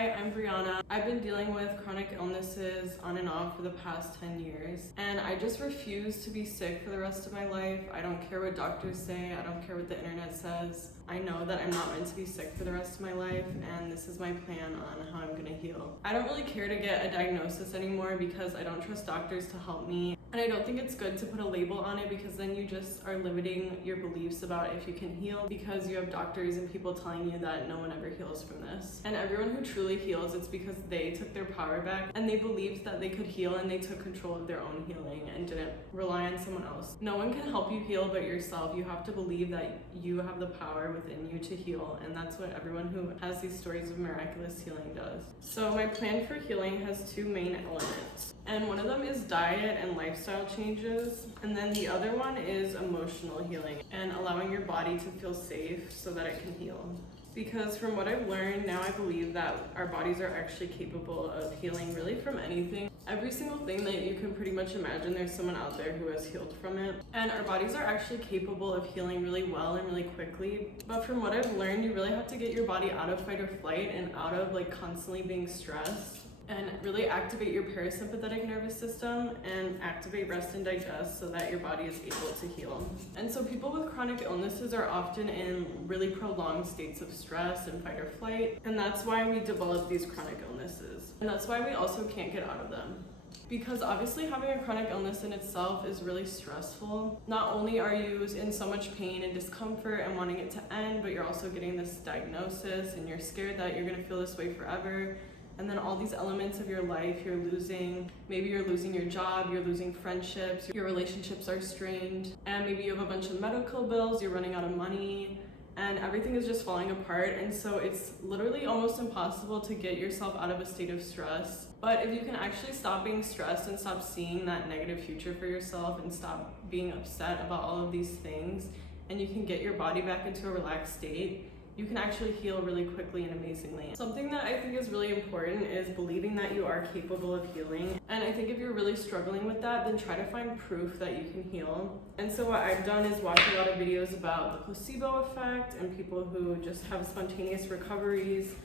Hi, I'm Briana. I've been dealing with chronic illnesses on and off for the past 10 years, and I just refuse to be sick for the rest of my life. I don't care what doctors say, I don't care what the internet says. I know that I'm not meant to be sick for the rest of my life, and this is my plan on how I'm gonna heal. I don't really care to get a diagnosis anymore because I don't trust doctors to help me, and I don't think it's good to put a label on it because then you just are limiting your beliefs about if you can heal because you have doctors and people telling you that no one ever heals from this. And everyone who truly heals, it's because they took their power back and they believed that they could heal and they took control of their own healing and didn't rely on someone else. No one can help you heal but yourself. You have to believe that you have the power within you to heal, and that's what everyone who has these stories of miraculous healing does. So my plan for healing has two main elements, and one of them is diet and lifestyle changes, and then the other one is emotional healing and allowing your body to feel safe so that it can heal. Because from what I've learned, now I believe that our bodies are actually capable of healing really from anything. Every single thing that you can pretty much imagine, there's someone out there who has healed from it. And our bodies are actually capable of healing really well and really quickly. But from what I've learned, you really have to get your body out of fight or flight and out of constantly being stressed, and really activate your parasympathetic nervous system and activate rest and digest so that your body is able to heal. And so people with chronic illnesses are often in really prolonged states of stress and fight or flight, and that's why we develop these chronic illnesses. And that's why we also can't get out of them. Because obviously having a chronic illness in itself is really stressful. Not only are you in so much pain and discomfort and wanting it to end, but you're also getting this diagnosis and you're scared that you're gonna feel this way forever. And then all these elements of your life you're losing. Maybe you're losing your job, you're losing friendships, your relationships are strained, and maybe you have a bunch of medical bills, you're running out of money, and everything is just falling apart. And so it's literally almost impossible to get yourself out of a state of stress. But if you can actually stop being stressed and stop seeing that negative future for yourself and stop being upset about all of these things, and you can get your body back into a relaxed state, you can actually heal really quickly and amazingly. Something that I think is really important is believing that you are capable of healing. And I think if you're really struggling with that, then try to find proof that you can heal. And so what I've done is watch a lot of videos about the placebo effect and people who just have spontaneous recoveries.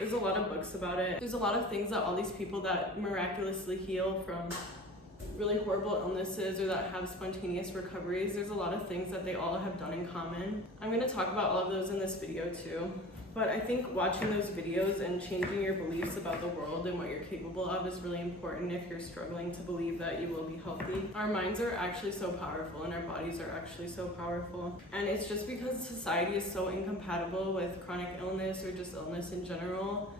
There's a lot of books about it. There's a lot of things that all these people that miraculously heal from really horrible illnesses or that have spontaneous recoveries, there's a lot of things that they all have done in common. I'm going to talk about all of those in this video too. But I think watching those videos and changing your beliefs about the world and what you're capable of is really important if you're struggling to believe that you will be healthy. Our minds are actually so powerful and our bodies are actually so powerful. And it's just because society is so incompatible with chronic illness or just illness in general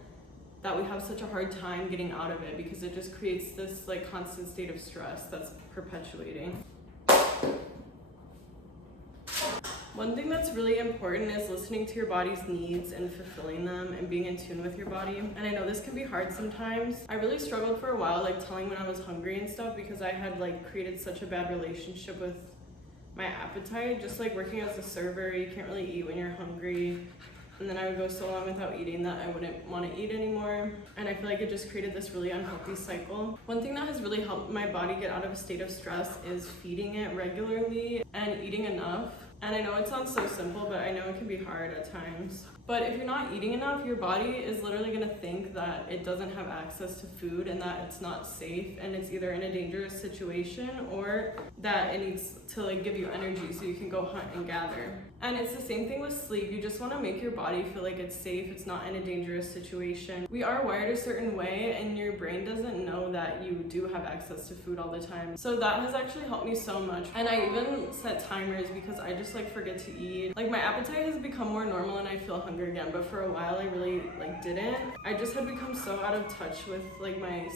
that we have such a hard time getting out of it, because it just creates this constant state of stress that's perpetuating. One thing that's really important is listening to your body's needs and fulfilling them and being in tune with your body. And I know this can be hard sometimes. I really struggled for a while telling when I was hungry and stuff, because I had created such a bad relationship with my appetite. Just working as a server, you can't really eat when you're hungry. And then I would go so long without eating that I wouldn't want to eat anymore. And I feel like it just created this really unhealthy cycle. One thing that has really helped my body get out of a state of stress is feeding it regularly and eating enough. And I know it sounds so simple, but I know it can be hard at times. But if you're not eating enough, your body is literally gonna think that it doesn't have access to food and that it's not safe, and it's either in a dangerous situation or that it needs to give you energy so you can go hunt and gather. And it's the same thing with sleep. You just wanna make your body feel like it's safe, it's not in a dangerous situation. We are wired a certain way and your brain doesn't know that you do have access to food all the time. So that has actually helped me so much. And I even set timers because I just forget to eat. My appetite has become more normal and I feel hungry again, but for a while I really didn't. I just had become so out of touch with my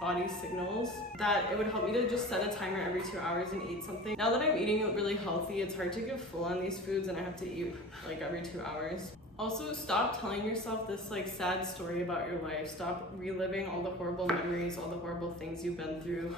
body signals that it would help me to just set a timer every 2 hours and eat something. Now that I'm eating really healthy, it's hard to get full on these foods and I have to eat every 2 hours. Also, stop telling yourself this sad story about your life. Stop reliving all the horrible memories, all the horrible things you've been through,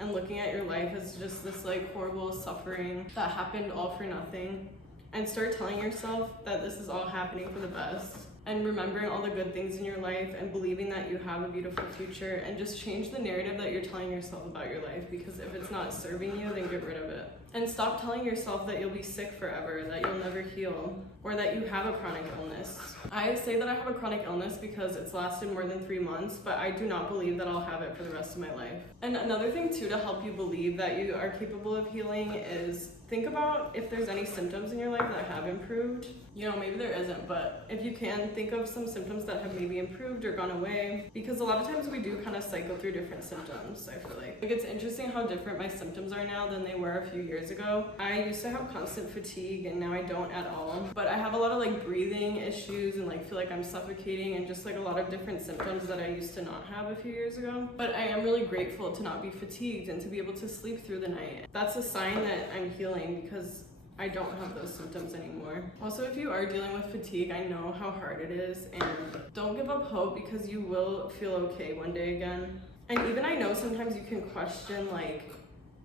and looking at your life as just this horrible suffering that happened all for nothing. And start telling yourself that this is all happening for the best. and remembering all the good things in your life and believing that you have a beautiful future, and just change the narrative that you're telling yourself about your life, because if it's not serving you, then get rid of it. And stop telling yourself that you'll be sick forever, that you'll never heal, or that you have a chronic illness. I say that I have a chronic illness because it's lasted more than 3 months, but I do not believe that I'll have it for the rest of my life. And another thing too to help you believe that you are capable of healing is think about if there's any symptoms in your life that have improved. You know, maybe there isn't, but if you can, think of some symptoms that have maybe improved or gone away, because a lot of times we do kind of cycle through different symptoms, I feel like. It's interesting how different my symptoms are now than they were a few years ago. I used to have constant fatigue and now I don't at all, but I have a lot of like breathing issues and like feel like I'm suffocating and just like a lot of different symptoms that I used to not have a few years ago. But I am really grateful to not be fatigued and to be able to sleep through the night. That's a sign that I'm healing, because I don't have those symptoms anymore. Also, if you are dealing with fatigue, I know how hard it is, and don't give up hope, because you will feel okay one day again. And even I know sometimes you can question, like,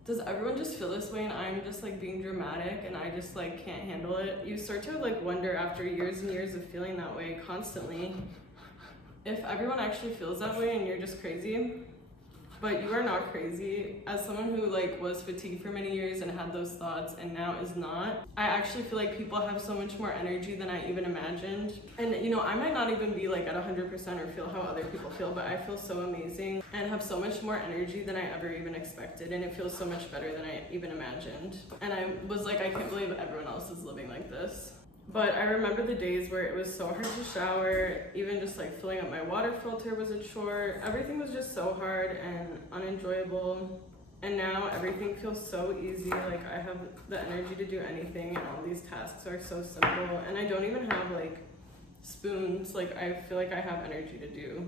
does everyone just feel this way and I'm just like being dramatic and I just like can't handle it? You start to like wonder after years and years of feeling that way constantly, if everyone actually feels that way and you're just crazy. But you are not crazy. As someone who like was fatigued for many years and had those thoughts and now is not, I actually feel like people have so much more energy than I even imagined. And you know, I might not even be like at 100% or feel how other people feel, but I feel so amazing and have so much more energy than I ever even expected, and it feels so much better than I even imagined. And I was like, I can't believe everyone else is living like this. But I remember the days where it was so hard to shower, even just like filling up my water filter was a chore. Everything was just so hard and unenjoyable. And now everything feels so easy. Like I have the energy to do anything and all these tasks are so simple. And I don't even have like spoons. Like I feel like I have energy to do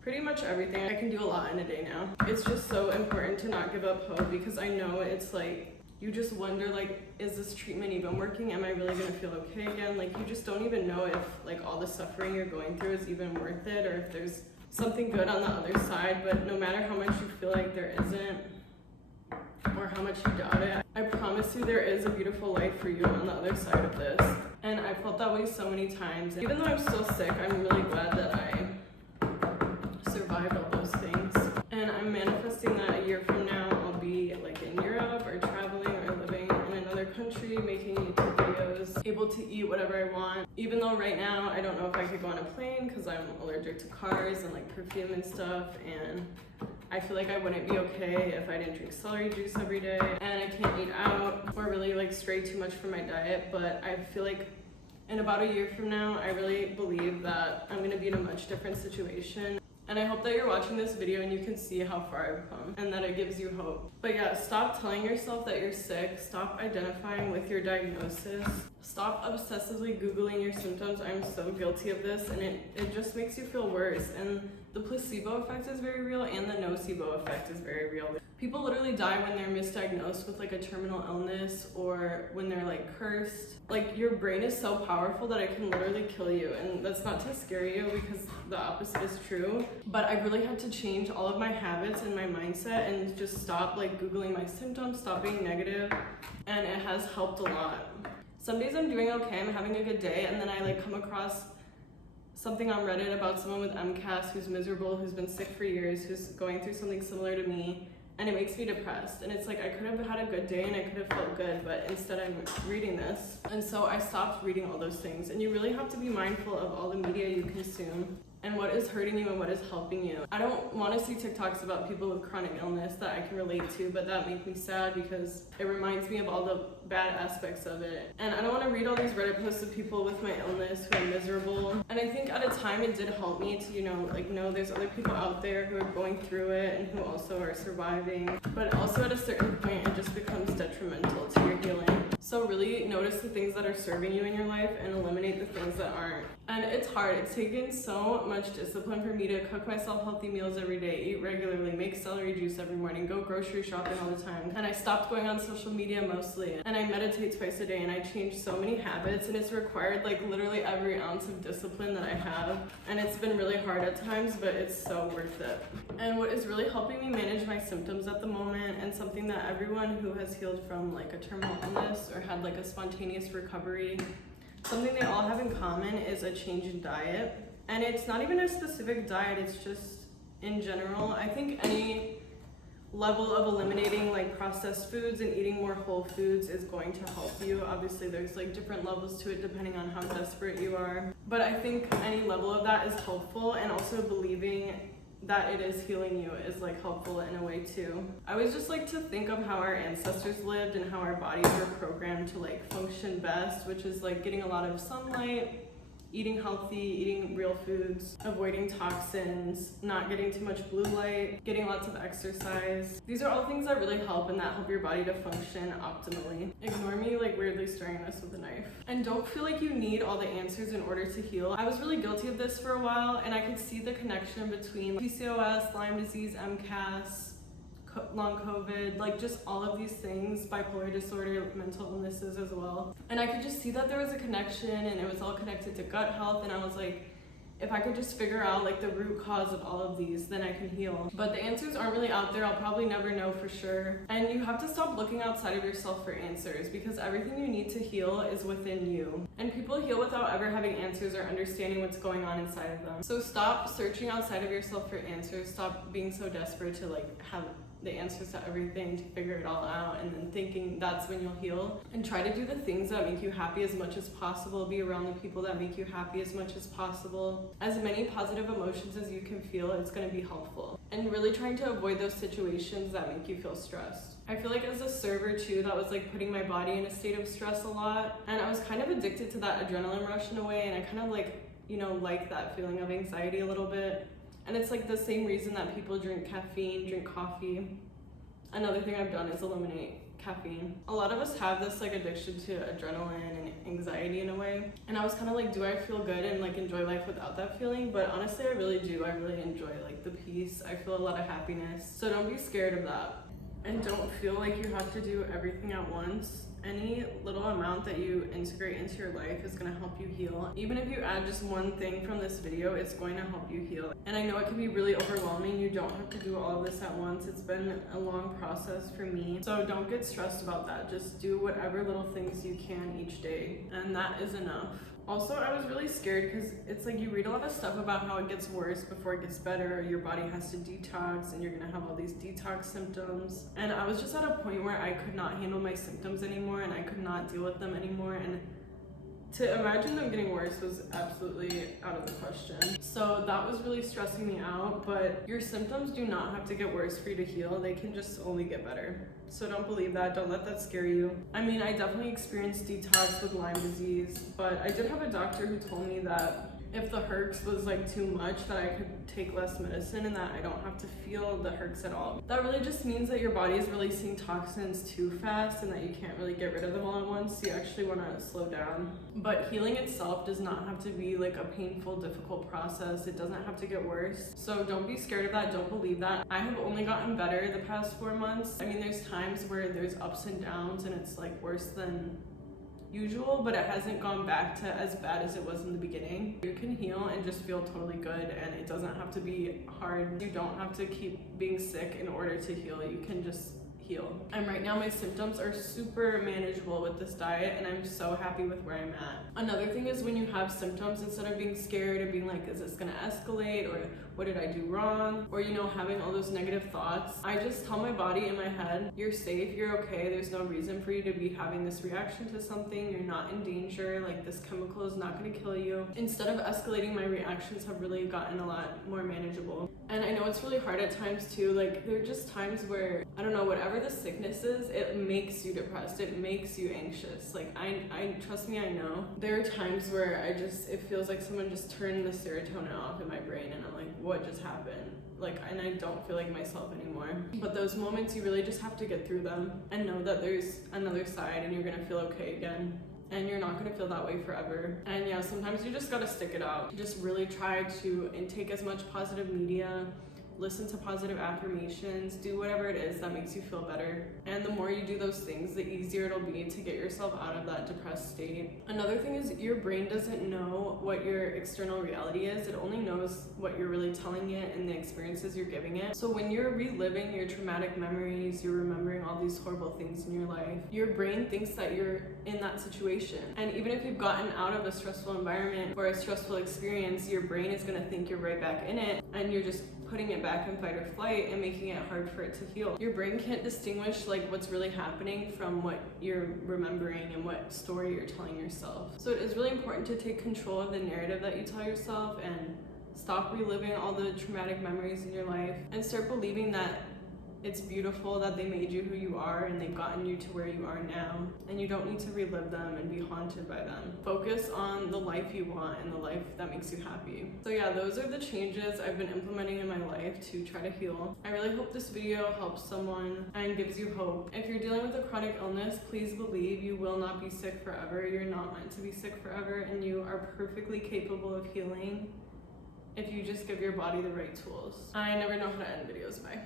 pretty much everything. I can do a lot in a day now. It's just so important to not give up hope, because I know it's like, you just wonder, like, is this treatment even working? Am I really gonna feel okay again? Like, you just don't even know if, like, all the suffering you're going through is even worth it, or if there's something good on the other side. But no matter how much you feel like there isn't, or how much you doubt it, I promise you there is a beautiful life for you on the other side of this. And I felt that way so many times. Even though I'm still sick, I'm really glad that I survived all those things. And I'm manifesting that a year from now, I'll be, like, in Europe or traveling or living in another country, making YouTube videos, able to eat whatever I want. Even though right now I don't know if I could go on a plane because I'm allergic to cars and like perfume and stuff, and I feel like I wouldn't be okay if I didn't drink celery juice every day, and I can't eat out or really like stray too much from my diet. But I feel like in about a year from now, I really believe that I'm gonna be in a much different situation. And I hope that you're watching this video and you can see how far I've come and that it gives you hope. But yeah, stop telling yourself that you're sick. Stop identifying with your diagnosis. Stop obsessively Googling your symptoms. I'm so guilty of this, and it just makes you feel worse. And the placebo effect is very real, and the nocebo effect is very real. People literally die when they're misdiagnosed with like a terminal illness, or when they're like cursed. Like, your brain is so powerful that it can literally kill you, and that's not to scare you, because the opposite is true. But I really had to change all of my habits and my mindset and just stop like Googling my symptoms, stop being negative, and it has helped a lot. Some days I'm doing okay, I'm having a good day, and then I like come across something on Reddit about someone with MCAS who's miserable, who's been sick for years, who's going through something similar to me, and it makes me depressed. And it's like, I could have had a good day and I could have felt good, but instead I'm reading this. And so I stopped reading all those things. And you really have to be mindful of all the media you consume and what is hurting you and what is helping you. I don't want to see TikToks about people with chronic illness that I can relate to, but that makes me sad because it reminds me of all the bad aspects of it. And I don't want to read all these Reddit posts of people with my illness who are miserable. And I think at a time it did help me to, you know, like know there's other people out there who are going through it and who also are surviving. But also at a certain point it just becomes detrimental to your healing. So really notice the things that are serving you in your life and eliminate the things that aren't. And it's hard. It's taken so much discipline for me to cook myself healthy meals every day, eat regularly, make celery juice every morning, go grocery shopping all the time. And I stopped going on social media mostly. And I meditate twice a day, and I changed so many habits, and it's required like literally every ounce of discipline that I have. And it's been really hard at times, but it's so worth it. And what is really helping me manage my symptoms at the moment, and something that everyone who has healed from like a terminal illness or had like a spontaneous recovery Something they all have in common is a change in diet. And it's not even a specific diet, it's just in general. I think any level of eliminating like processed foods and eating more whole foods is going to help you. Obviously there's like different levels to it depending on how desperate you are. But I think any level of that is helpful, and also believing that it is healing you is like helpful in a way too. I always just like to think of how our ancestors lived and how our bodies were programmed to like function best, which is like getting a lot of sunlight, eating healthy, eating real foods, avoiding toxins, not getting too much blue light, getting lots of exercise. These are all things that really help and that help your body to function optimally. Ignore me like weirdly stirring this with a knife. And don't feel like you need all the answers in order to heal. I was really guilty of this for a while, and I could see the connection between PCOS, Lyme disease, MCAS, long COVID, like just all of these things, bipolar disorder, mental illnesses as well. And I could just see that there was a connection, and it was all connected to gut health, and I was like, if I could just figure out like the root cause of all of these, then I can heal. But the answers aren't really out there. I'll probably never know for sure. And you have to stop looking outside of yourself for answers, because everything you need to heal is within you. And people heal without ever having answers or understanding what's going on inside of them. So stop searching outside of yourself for answers. Stop being so desperate to like have the answers to everything, to figure it all out, and then thinking that's when you'll heal. And try to do the things that make you happy as much as possible. Be around the people that make you happy as much as possible. As many positive emotions as you can feel, it's going to be helpful. And really trying to avoid those situations that make you feel stressed. I feel like as a server too, that was like putting my body in a state of stress a lot. And I was kind of addicted to that adrenaline rush in a way, and I kind of like, like that feeling of anxiety a little bit. And it's like the same reason that people drink caffeine, drink coffee. Another thing I've done is eliminate caffeine. A lot of us have this like addiction to adrenaline and anxiety in a way. And I was kind of like, do I feel good and like enjoy life without that feeling? But honestly, I really do. I really enjoy like the peace. I feel a lot of happiness. So don't be scared of that. And don't feel like you have to do everything at once. Any little amount that you integrate into your life is going to help you heal. Even if you add just one thing from this video, it's going to help you heal. And I know it can be really overwhelming. You don't have to do all of this at once. It's been a long process for me. So don't get stressed about that. Just do whatever little things you can each day. And that is enough. Also, I was really scared because it's like you read a lot of stuff about how it gets worse before it gets better. Your body has to detox and you're gonna have all these detox symptoms. And I was just at a point where I could not handle my symptoms anymore, and I could not deal with them anymore. And to imagine them getting worse was absolutely out of the question. So that was really stressing me out, but your symptoms do not have to get worse for you to heal. They can just only get better. So don't believe that, don't let that scare you. I mean, I definitely experienced detox with Lyme disease, but I did have a doctor who told me that if the herx was like too much, that I could take less medicine and that I don't have to feel the herx at all. That really just means that your body is releasing toxins too fast and that you can't really get rid of them all at once. You actually want to slow down. But healing itself does not have to be like a painful, difficult process. It doesn't have to get worse. So don't be scared of that. Don't believe that. I have only gotten better the past 4 months. I mean, there's times where there's ups and downs and it's like worse than usual, but it hasn't gone back to as bad as it was in the beginning. You can heal and just feel totally good, and it doesn't have to be hard. You don't have to keep being sick in order to heal. You can just heal. And right now my symptoms are super manageable with this diet, and I'm so happy with where I'm at. Another thing is when you have symptoms, instead of being scared or being like, is this gonna escalate, or what did I do wrong, or having all those negative thoughts, I just tell my body in my head, you're safe, you're okay, there's no reason for you to be having this reaction to something, you're not in danger, like this chemical is not going to kill you. Instead of escalating, my reactions have really gotten a lot more manageable. And I know it's really hard at times too, like there are just times where, I don't know, whatever the sickness is, it makes you depressed, it makes you anxious. Like I trust me, I know. There are times where it feels like someone just turned the serotonin off in my brain, and I'm like, what just happened? And I don't feel like myself anymore. But those moments, you really just have to get through them and know that there's another side and you're gonna feel okay again. And you're not gonna feel that way forever. And yeah, sometimes you just gotta stick it out. Just really try to intake as much positive media, listen to positive affirmations, do whatever it is that makes you feel better. And the more you do those things, the easier it'll be to get yourself out of that depressed state. Another thing is your brain doesn't know what your external reality is. It only knows what you're really telling it and the experiences you're giving it. So when you're reliving your traumatic memories, you're remembering all these horrible things in your life, your brain thinks that you're in that situation. And even if you've gotten out of a stressful environment or a stressful experience, your brain is going to think you're right back in it, and you're just putting it back in fight or flight and making it hard for it to heal. Your brain can't distinguish like what's really happening from what you're remembering and what story you're telling yourself. So it is really important to take control of the narrative that you tell yourself and stop reliving all the traumatic memories in your life and start believing that it's beautiful that they made you who you are and they've gotten you to where you are now, and you don't need to relive them and be haunted by them. Focus on the life you want and the life that makes you happy. So yeah, those are the changes I've been implementing in my life to try to heal. I really hope this video helps someone and gives you hope. If you're dealing with a chronic illness, please believe you will not be sick forever. You're not meant to be sick forever, and you are perfectly capable of healing if you just give your body the right tools. I never know how to end videos. Bye.